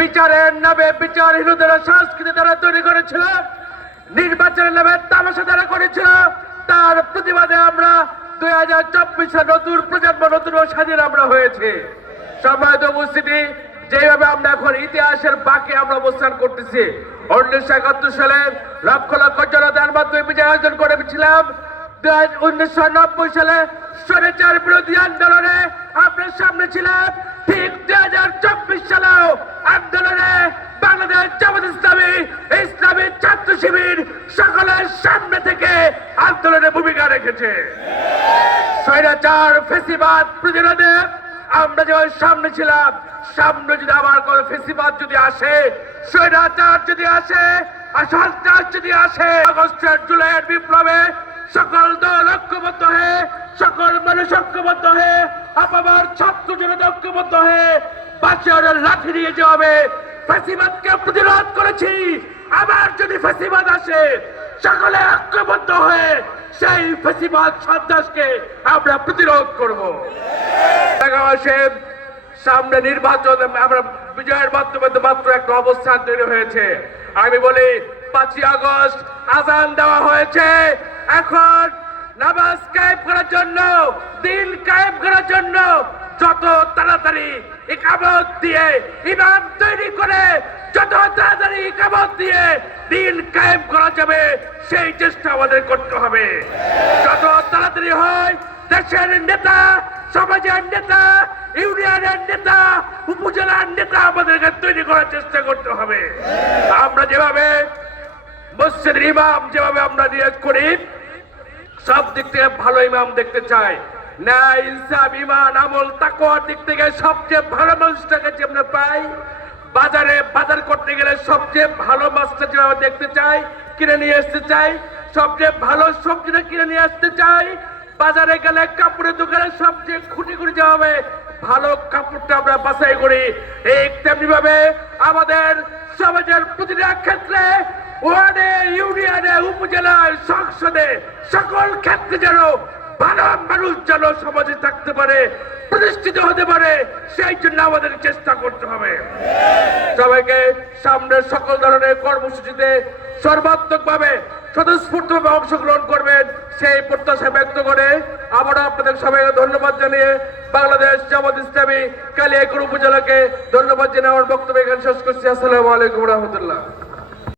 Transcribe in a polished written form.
বিচারের নামে বিচারহীনতার সংস্কৃতি তারা তৈরি করেছিল, নির্বাচনের নামে তামাশা তারা করেছিল। তার প্রতিবাদে আমরা 2024 নতুন প্রজন্ম নতুন ও স্বাধীন আমরা হয়েছে। সম্মানিত উপস্থিতি, যেভাবে আমরা এখন ইতিহাসের বাকি আমরা অবস্থান করতেছি, 1971 সালে লক্ষ লক্ষ জনতার মাধ্যমে বিজয় অর্জন করেছিলাম। 1990 সালে স্বৈরাচার বিরোধী আন্দোলনে আমরা সামনে ছিলাম। ঠিক 2024 সালেও আন্দোলনে বাংলাদেশ জামাত ইসলামী, ইসলামী ছাত্র শিবির সকলের সামনে থেকে আন্দোলনে ভূমিকা রেখেছে। স্বৈরাচার ফ্যাসিবাদ প্রতিরোধে আমরা যেমন সামনে ছিলাম, সামনে যদি আবার কোনো ফ্যাসিবাদ যদি আসে, স্বৈরাচার যদি আসে, সন্ত্রাস যদি আসে, আগস্টের জুলাইয়ের বিপ্লবে সকল দল ঐক্যবদ্ধ হয়ে, সকল মানুষ ঐক্যবদ্ধ হয়ে, আবার ছাত্র জনতা ঐক্যবদ্ধ হয়ে বাঁচানোর লাঠি নিয়ে যে হবে ফ্যাসিবাদকে প্রতিরোধ করেছি। আবার যদি ফ্যাসিবাদ আসে, সকলে ঐক্যবদ্ধ হয়ে সেই ফ্যাসিবাদ সন্ত্রাসকে আমরা প্রতিরোধ করব। সামনে নির্বাচন, আমরা বিজয়ের মাধ্যমে মাত্র একটা অবস্থান তৈরি হয়েছে। আমি বলি 5ই আগস্ট আজান দেওয়া হয়েছে, এখন নামাজ কায়েম করার জন্য, দিন কায়েম করার জন্য যত তাড়াতাড়ি ইকামত দিয়ে ইমাম তৈরি করে, যত তাড়াতাড়ি ইকামত দিয়ে দিন কায়েম করা যাবে সেই চেষ্টা আমাদের করতে হবে। যত তাড়াতাড়ি হয় দেশের নেতা, সমাজের নেতা, ইউনিয়নের নেতা, উপজেলার নেতা আমাদেরকে তৈরি করার চেষ্টা করতে হবে। আমরা যেভাবে মসজিদের ইমাম যেভাবে আমরা নিয়োগ করি, সব দিক থেকে ভালো ইমাম দেখতে চাই। ন্যায়, ইনসাফ, ঈমান, আমল, তাকওয়ার দিক থেকে সবচেয়ে ভালো মানুষটাকে যে আমরা পাই। বাজারে বাজার করতে গেলে সবচেয়ে ভালো মাছটা যেভাবে দেখতে চাই, কিনে নিয়ে আসতে চাই, সবচেয়ে ভালো সবজিটা কিনে নিয়ে আসতে চাই। বাজারে গেলে কাপড়ের দোকানে সবচেয়ে খুঁটি খুঁটি যেভাবে ভালো কাপড়টা আমরা বাছাই করি, এই তেমনি ভাবে আমাদের সমাজের প্রতিটা ক্ষেত্রে, ওয়ার্ডে, ইউনিয়নে, উপজেলায়, সংসদে, সকল ক্ষেত্রে যেন ভালো মানুষ যেন সমাজে থাকতে পারে, প্রতিষ্ঠিত হতে পারে, সেই জন্য আমাদের চেষ্টা করতে হবে। সবাইকে সামনের সকল ধরনের কর্মসূচিতে সর্বাত্মকভাবে স্বতঃস্ফূর্তভাবে অংশগ্রহণ করবেন সেই প্রত্যাশা ব্যক্ত করে আমরা আপনাদের সবাইকে ধন্যবাদ জানিয়ে বাংলাদেশ জামাত ইসলামী কালিয়াকৈর উপজেলাকে ধন্যবাদ জানিয়ে আমার বক্তব্য এখানে শেষ করছি। আসসালামু আলাইকুম রহমতুল্লাহ।